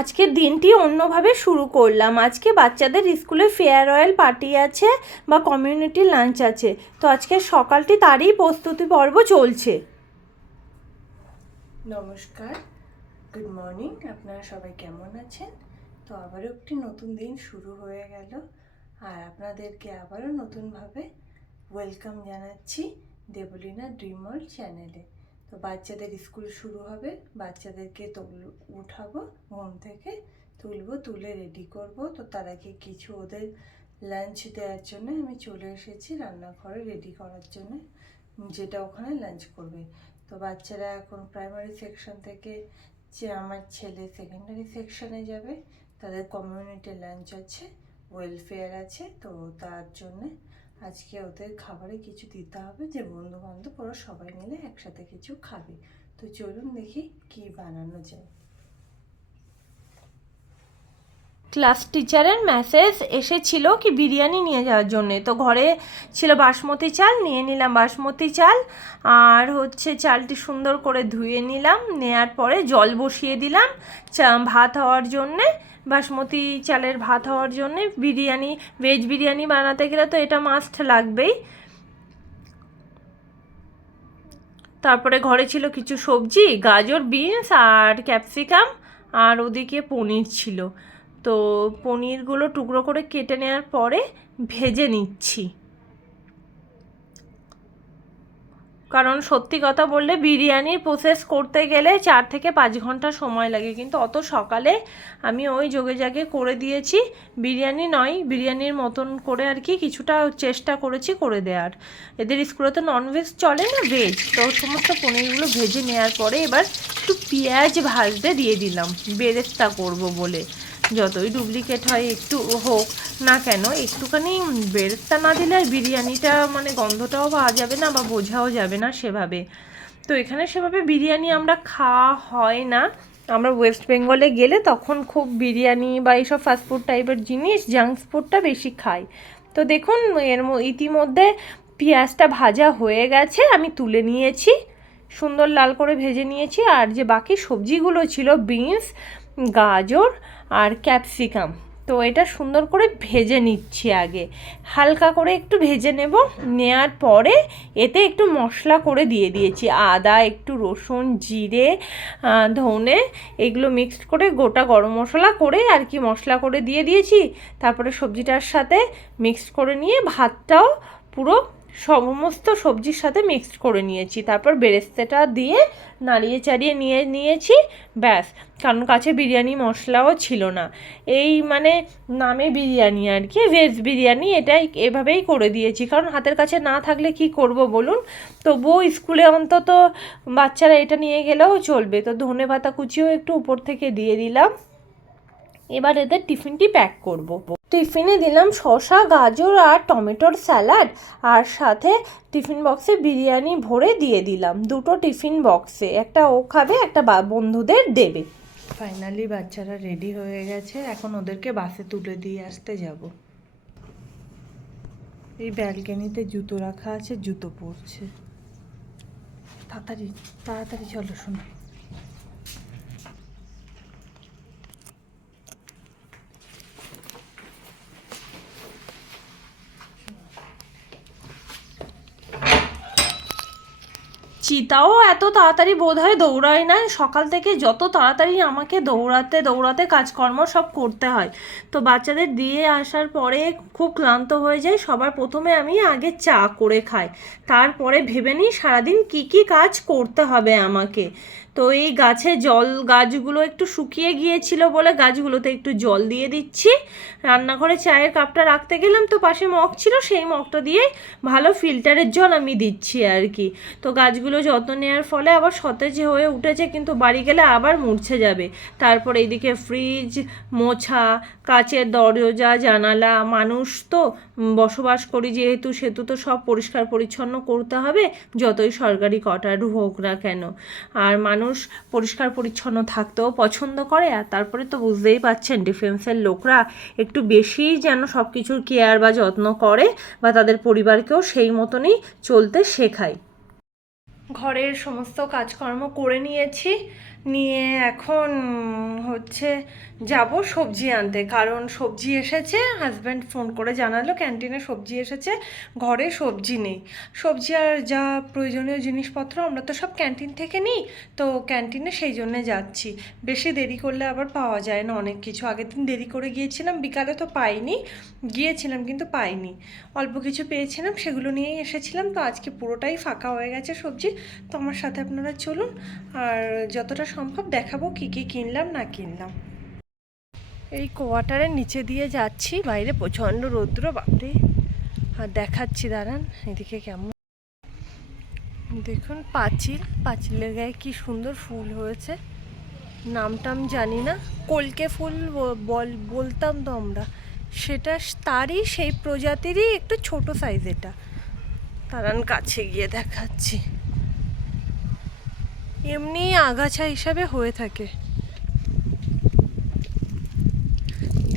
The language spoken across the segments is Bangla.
আজকের দিনটি অন্যভাবে শুরু করলাম। আজকে বাচ্চাদের স্কুলে ফেয়ারওয়েল পার্টি আছে বা কমিউনিটি লাঞ্চ আছে, তো আজকে সকালটি তারই প্রস্তুতি পর্ব চলছে। নমস্কার, গুড মর্নিং। আপনারা সবাই কেমন আছেন? তো আবারও একটি নতুন দিন শুরু হয়ে গেল, আর আপনাদেরকে আবারও নতুনভাবে ওয়েলকাম জানাচ্ছি দেবলীনা ড্রিম ওয়ার্ল্ড চ্যানেলে। তো বাচ্চাদের স্কুল শুরু হবে, বাচ্চাদেরকে উঠাবো, ঘুম থেকে তুলে রেডি করব। তো তার আগে কিছু ওদের লাঞ্চ দেওয়ার জন্য আমি চলে এসেছি রান্নাঘরে রেডি করার জন্য, যেটা ওখানে লাঞ্চ করবে। তো বাচ্চারা এখন প্রাইমারি সেকশন থেকে যে আমার ছেলে সেকেন্ডারি সেকশনে যাবে, তাদের কমিউনিটি লাঞ্চ আছে, ওয়েলফেয়ার আছে। তো তার জন্যে আজকে ওদের খাবারে কিছু দিতে হবে, যে বন্ধু বান্ধব ওরা সবাই মিলে একসাথে কিছু খাবে। তো চলুন দেখি কি বানানো যায়। ক্লাস টিচারের মেসেজ এসেছিল কি বিরিয়ানি নিয়ে যাওয়ার জন্যে, তো ঘরে ছিল বাসমতি চাল, নিয়ে নিলাম বাসমতি চাল। আর চালটি সুন্দর করে ধুয়ে নিলাম, নেয়ার পরে জল বসিয়ে দিলাম ভাত হওয়ার জন্যে, বাসমতি চালের ভাত হওয়ার জন্যে। বিরিয়ানি, ভেজ বিরিয়ানি বানাতে গেলে তো এটা মাস্ট লাগবেই। তারপরে ঘরে ছিল কিছু সবজি, গাজর, বিনস আর ক্যাপসিকাম, আর ওদিকে পনির ছিল। তো পনিরগুলো টুকরো করে কেটে নেওয়ার পরে ভেজে নিচ্ছি, কারণ সত্যি কথা বললে বিরিয়ানির প্রসেস করতে গেলে 4 থেকে 5 ঘন্টা সময় লাগে, কিন্তু অত সকালে আমি ওই যোগে জাগে করে দিয়েছি। বিরিয়ানি নয়, বিরিয়ানির মতন করে আর কি কিছুটা চেষ্টা করেছি করে দেওয়ার। এদের স্কুলে তো ননভেজ চলে না, ভেজ। তো সমস্ত পনিরগুলো ভেজে নেওয়ার পরে এবার একটু পেঁয়াজ ভাজতে দিয়ে দিলাম, বেরেস্তা করব বলে। যতই ডুপ্লিকেট হয় একটু হোক না কেন, একটুখানি বেরেস্তা না দিলে আর বিরিয়ানিটা মানে গন্ধটাও পাওয়া যাবে না বা বোঝাও যাবে না সেভাবে। তো এখানে সেভাবে বিরিয়ানি আমরা খাওয়া হয় না। আমরা ওয়েস্ট বেঙ্গলে গেলে তখন খুব বিরিয়ানি বা এইসব ফাস্টফুড টাইপের জিনিস, জাঙ্ক ফুডটা বেশি খাই। তো দেখুন ইতিমধ্যে পেঁয়াজটা ভাজা হয়ে গেছে, আমি তুলে নিয়েছি, সুন্দর লাল করে ভেজে নিয়েছি। আর যে বাকি সবজিগুলো ছিল, বিনস, গাজর আর ক্যাপসিকাম, তো এটা সুন্দর করে ভেজে নিচ্ছি আগে, হালকা করে একটু ভেজে নেওয়ার পরে এতে একটু মশলা করে দিয়ে দিয়েছি, আদা, একটু রসুন, জিরে, ধনে, এগুলো মিক্সড করে গোটা গরম মশলা করে আর কি মশলা করে দিয়ে দিয়েছি। তারপরে সবজিটার সাথে মিক্সড করে নিয়ে ভাতটাও পুরো সমস্ত সবজির সাথে মিক্সড করে নিয়েছি। তারপর বেরেস্তাটা দিয়ে নাড়িয়ে চাড়িয়ে নিয়েছি, ব্যাস। কারণ কাছে বিরিয়ানি মশলাও ছিল না, এই মানে নামে বিরিয়ানি আর কি, ভেজ বিরিয়ানি, এটাই এভাবেই করে দিয়েছি। কারণ হাতের কাছে না থাকলে কি করব বলুন, তবুও স্কুলে অন্তত বাচ্চারা এটা নিয়ে গেলেও চলবে। তো ধনেপাতা কুচিও একটু উপর থেকে দিয়ে দিলাম। এবার এদের টিফিনটি প্যাক করব। টিফিনে দিলাম শসা, গাজর আর টমেটোর স্যালাড, আর সাথে টিফিন বক্সে বিরিয়ানি ভরে দিয়ে দিলাম, 2টো টিফিন বক্সে, একটা ও খাবে, একটা বন্ধুদের দেবে। ফাইনালি বাচ্চারা রেডি হয়ে গেছে, এখন ওদেরকে বাসে তুলে দিয়ে আসতে যাব। এই ব্যালকনিতে জুতো রাখা আছে, জুতো পরছে। তাড়াতাড়ি তাড়াতাড়ি চলো শোনো। চিতাও এত তাড়াতাড়ি বোধহয় দৌড়ায় না, সকাল থেকে যত তাড়াতাড়ি আমাকে দৌড়াতে দৌড়াতে কাজকর্ম সব করতে হয়। তো বাচ্চাদের দিয়ে আসার পরে খুব ক্লান্ত হয়ে যায়। সবার প্রথমে আমি আগে চা করে খাই, তারপরে ভেবে নিই সারাদিন কি কি কাজ করতে হবে আমাকে। তো এই গাছগুলো একটু শুকিয়ে গিয়েছিল বলে গাছগুলোতে একটু জল দিয়ে দিচ্ছি। রান্নাঘরে চায়ের কাপটা রাখতে গেলাম, তো পাশে মগ ছিল, সেই মগটা দিয়ে ভালো ফিল্টারের জল আমি দিচ্ছি আর কি। তো গাছগুলো যত্ন নেওয়ার ফলে আবার সতেজ হয়ে উঠেছে, কিন্তু বাড়ি গেলে আবার মূর্ছে যাবে। তারপর এইদিকে ফ্রিজ মোছা, কাচের দরজা জানালা, মানুষ তো বসবাস করি যেহেতু, সেহেতু তো সব পরিষ্কার পরিচ্ছন্ন করতে হবে, যতই সরকারি কোয়ার্টার হোক না কেন। আর মানুষ পরিষ্কার পরিচ্ছন্ন থাকতেও পছন্দ করে। আর তারপরে তো বুঝতেই পারছেন ডিফেন্সের লোকরা একটু বেশিই যেন সব কিছুর কেয়ার বা যত্ন করে, বা তাদের পরিবারকেও সেই মতনই চলতে শেখায়। ঘরের সমস্ত কাজকর্ম করে নিয়েছি, নিয়ে এখন হচ্ছে যাব সবজি আনতে, কারণ সবজি এসেছে, হাজব্যান্ড ফোন করে জানালো ক্যান্টিনে সবজি এসেছে, ঘরে সবজি নেই। সবজি আর যা প্রয়োজনীয় জিনিসপত্র আমরা তো সব ক্যান্টিন থেকে নিই, তো ক্যান্টিনে সেই জন্যে যাচ্ছি। বেশি দেরি করলে আবার পাওয়া যায় না অনেক কিছু। আগের দিন দেরি করে গিয়েছিলাম, বিকালে তো পাইনি, গিয়েছিলাম কিন্তু পাইনি, অল্প কিছু পেয়েছিলাম, সেগুলো নিয়েই এসেছিলাম। তো আজকে পুরোটাই ফাঁকা হয়ে গেছে সবজি। তো আমার সাথে আপনারা চলুন, আর যতটা সম্ভব দেখাবো কি কি কিনলাম না কিনলাম। এই কোয়ার্টারের নিচে দিয়ে যাচ্ছি, বাইরে প্রচণ্ড রৌদ্র, বাপরে। আর দেখাচ্ছি, দাঁড়ান, এদিকে কেমন দেখুন পাঁচিলের গায়ে কি সুন্দর ফুল হয়েছে। নামটাম জানি না, কলকে ফুল বলতাম তো আমরা, সেটা তারই সেই প্রজাতিরই একটু ছোট সাইজ এটা। দাঁড়ান কাছে গিয়ে দেখাচ্ছি। এমনি আগাছা হিসাবে হয়ে থাকে।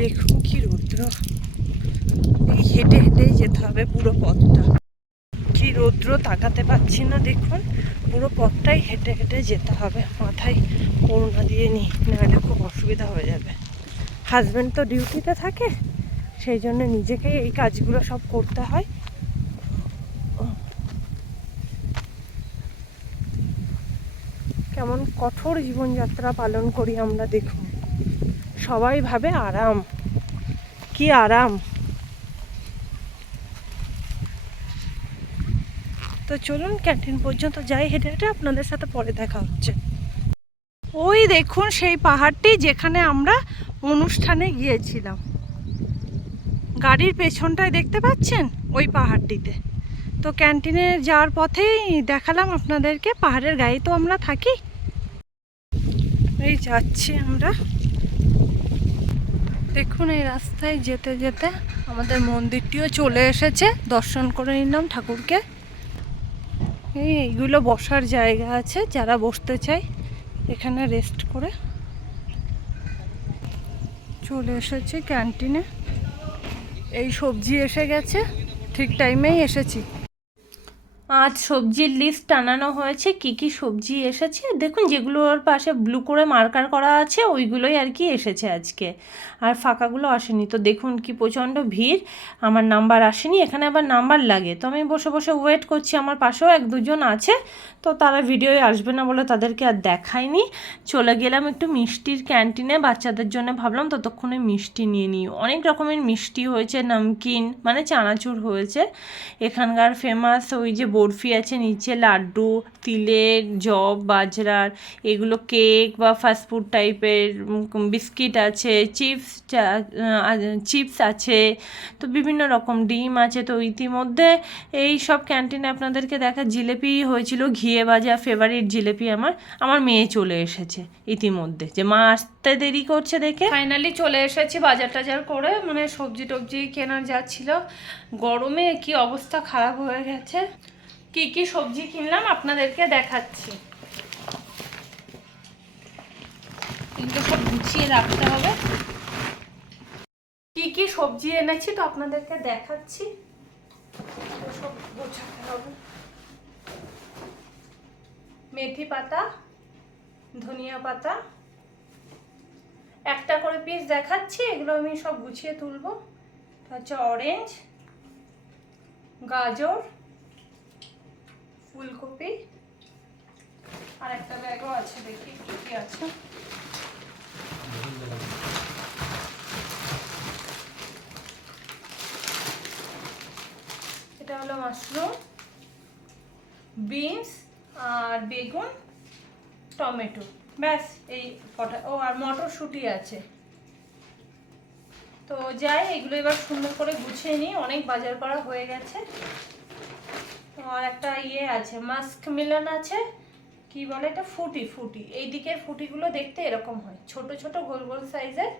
দেখুন কি রৌদ্র, এই হেঁটে হেঁটেই যেতে হবে পুরো পথটা। কি রৌদ্র, তাকাতে পাচ্ছি না, দেখুন পুরো পথটাই হেঁটে হেঁটে যেতে হবে। মাথায় করোনা দিয়ে নিই, নাহলে খুব অসুবিধা হয়ে যাবে। হাজব্যান্ড তো ডিউটিতে থাকে, সেই জন্য নিজেকেই এই কাজগুলো সব করতে হয়। কেমন কঠোর জীবনযাত্রা পালন করি আমরা, দেখুন। সবাই ভাবে আরাম, কি আরাম। তো চলুন ক্যান্টিন পর্যন্ত যাই হেঁটে হেঁটে, আপনাদের সাথে পরে দেখা হচ্ছে। ওই দেখুন সেই পাহাড়টি যেখানে আমরা অনুষ্ঠানে গিয়েছিলাম, গাড়ির পেছনটায় দেখতে পাচ্ছেন ওই পাহাড়টিতে। তো ক্যান্টিনে যাওয়ার পথেই দেখালাম আপনাদেরকে, পাহাড়ের গায়ে তো আমরা থাকি। এই যাচ্ছি আমরা, দেখুন এই রাস্তায় যেতে যেতে আমাদের মন্দিরটিও চলে এসেছে। দর্শন করে নিলাম ঠাকুরকে। এইগুলো বসার জায়গা আছে, যারা বসতে চায় এখানে রেস্ট করে। চলে এসেছি ক্যান্টিনে, এই সবজি এসে গেছে, ঠিক টাইমেই এসেছি। আজ সবজির লিস্ট টানানো হয়েছে, কি কি সবজি এসেছে দেখুন, যেগুলোর পাশে ব্লু করে মার্কার করা আছে ওইগুলোই আর কি এসেছে আজকে, আর ফাঁকাগুলো আসেনি। তো দেখুন কি প্রচণ্ড ভিড়, আমার নাম্বার আসেনি, এখানে আবার নাম্বার লাগে। তো আমি বসে বসে ওয়েট করছি, আমার পাশেও এক দুজন আছে, তো তারা ভিডিওয়ে আসবে না বলে তাদেরকে আর দেখায়নি। চলে গেলাম একটু মিষ্টির ক্যান্টিনে, বাচ্চাদের জন্য ভাবলাম ততক্ষণে মিষ্টি নিয়ে নিই। অনেক রকমের মিষ্টি হয়েছে, নমকিন মানে চানাচুর হয়েছে। এখানকার ফেমাস ওই যে বরফি আছে, নিচে লাড্ডু, তিলের, জব, বাজরার, এগুলো কেক বা ফাস্টফুড টাইপের, বিস্কিট আছে, চিপস আছে, তো বিভিন্ন রকম ডিম আছে। তো ইতিমধ্যে এই সব ক্যান্টিনে আপনাদেরকে দেখা জিলেপি হয়েছিল, ঘিয়ে ভাজা ফেভারিট জিলেপি আমার মেয়ে চলে এসেছে ইতিমধ্যে, যে মা আসতে দেরি করছে দেখে ফাইনালি চলে এসেছি বাজার টাজার করে। মানে সবজি টবজি কেনার যা ছিল, গরমে কি অবস্থা খারাপ হয়ে গেছে। কি কি সবজি কিনলাম আপনাদেরকে দেখাচ্ছি, কিন্তু সব গুছিয়ে রাখতে হবে। কি কি সবজি এনেছি তো আপনাদেরকে দেখাচ্ছি, সব গোছাতে হবে। মেথি পাতা, ধনিয়া পাতা, একটা করে পিস দেখাচ্ছি, এগুলো আমি সব গুছিয়ে তুলবো। হচ্ছে অরেঞ্জ, গাজর, ফুলকপি, আর একটা ব্যাগও আছে, দেখি কি কি আছে। এটা হলো মাশরুম, বিনস আর বেগুন, টমেটো, ব্যাস এই কটা। ও আর মটরশুঁটি আছে। তো যাই, এগুলো এবার সুন্দর করে গুছিয়ে নিই, অনেক বাজার করা হয়ে গেছে। আর একটা ইয়ে আছে, মাস্ক মিলন আছে, কি বলে এটা, ফুটি। এই দিকের ফুটিগুলো দেখতে এরকম হয়, ছোট ছোট গোল গোল সাইজের,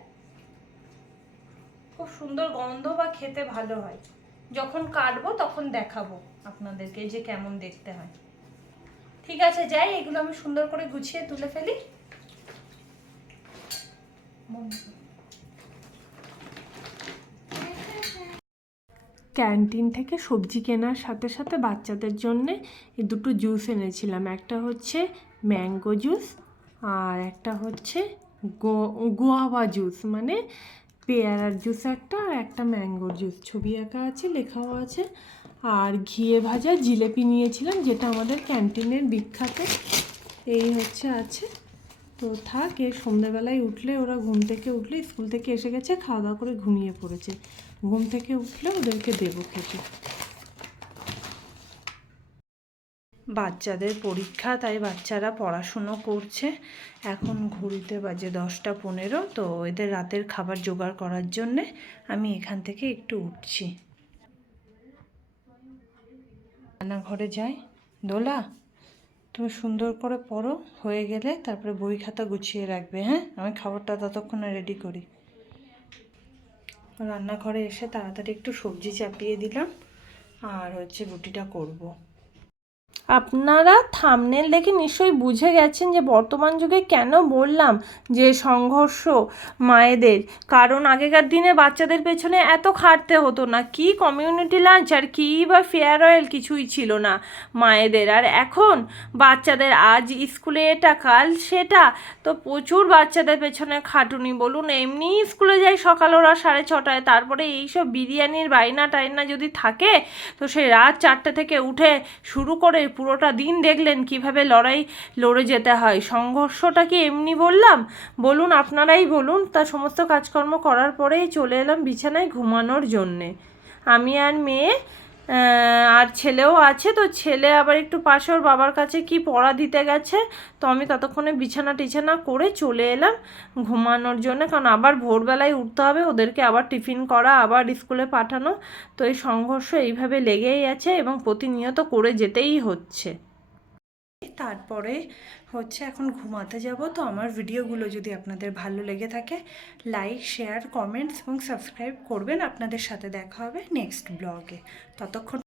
খুব সুন্দর গন্ধ বা খেতে ভালো হয়। যখন কাটবো তখন দেখাবো আপনাদেরকে যে কেমন দেখতে হয়। ঠিক আছে যাই, এগুলো আমি সুন্দর করে গুছিয়ে তুলে ফেলি। ক্যান্টিন থেকে সবজি কেনার সাথে সাথে বাচ্চাদের জন্যে এই দুটো জুস এনেছিলাম। একটা হচ্ছে ম্যাঙ্গো জুস আর একটা হচ্ছে গোয়াবা জুস, মানে পেয়ারার জুস একটা, আর একটা ম্যাঙ্গোর জুস, ছবি আঁকা আছে, লেখাও আছে। আর ঘিয়ে ভাজা জিলেপি নিয়েছিলাম, যেটা আমাদের ক্যান্টিনের বিখ্যাত। এই হচ্ছে আছে। তো থাক, এর সন্ধ্যাবেলায় উঠলে, ওরা ঘুম থেকে উঠলে, স্কুল থেকে এসে গেছে, খাওয়া দাওয়া করে ঘুমিয়ে পড়েছে, ঘুম থেকে উঠলে ওদেরকে দেবো খেতে। বাচ্চাদের পরীক্ষা, তাই বাচ্চারা পড়াশুনো করছে। এখন ঘড়িতে বাজে 10টা 15, তো এদের রাতের খাবার জোগাড় করার জন্যে আমি এখান থেকে একটু উঠছি। রান্নাঘরে যাই। দোলা, তুমি সুন্দর করে পড়ো, হয়ে গেলে তারপরে বই খাতা গুছিয়ে রাখবে, হ্যাঁ? আমি খাবারটা ততক্ষণে রেডি করি। রান্নাঘরে এসে তাড়াতাড়ি একটু সবজি চাপিয়ে দিলাম, আর হচ্ছে রুটিটা করব। আপনারা থাম্বনেল দেখে নিশ্চয়ই বুঝে গেছেন যে বর্তমান যুগে কেন বললাম যে সংঘর্ষ মায়েদের। কারণ আগেকার দিনে বাচ্চাদের পেছনে এত খাটতে হতো না, কি কমিউনিটি লাঞ্চ আর কি বা ফেয়ারওয়েল, কিছুই ছিল না মায়েদের। আর এখন বাচ্চাদের আজ স্কুলে এটা, কাল সেটা, তো প্রচুর বাচ্চাদের পেছনে খাটুনি। বলুন, এমনি স্কুলে যায় সকাল ওরা 6:30, তারপরে এইসব বিরিয়ানির বায়না টাইনা যদি থাকে, তো সেই রাত 4টে থেকে উঠে শুরু করে পুরোটা দিন দেখলেন কিভাবে লড়ে যেতে হয়। সংঘর্ষটা কি এমনি বললাম? বলুন, আপনারাই বলুন। তা সমস্ত কাজকর্ম করার পরেই চলে এলাম বিছানায় ঘুমানোর জন্যে। আমি আর মেয়ে, আর ছেলেও আছে। তো ছেলে আবার একটু পাশে ওর বাবার কাছে কি পড়া দিতে গেছে, তো আমি ততক্ষণে বিছানা টিছানা করে চলে এলাম ঘুমানোর জন্য। কারণ আবার ভোরবেলায় উঠতে হবে, ওদেরকে আবার টিফিন করা, আবার স্কুলে পাঠানো। তো এই সংঘর্ষ এইভাবে লেগেই আছে এবং প্রতিনিয়ত করে যেতেই হচ্ছে। তারপরে হচ্ছে এখন ঘুমাতে যাব। তো আমার ভিডিওগুলো যদি আপনাদের ভালো লেগে থাকে, লাইক, শেয়ার, কমেন্টস এবং সাবস্ক্রাইব করবেন। আপনাদের সাথে দেখা হবে নেক্সট ব্লগে। ততক্ষণ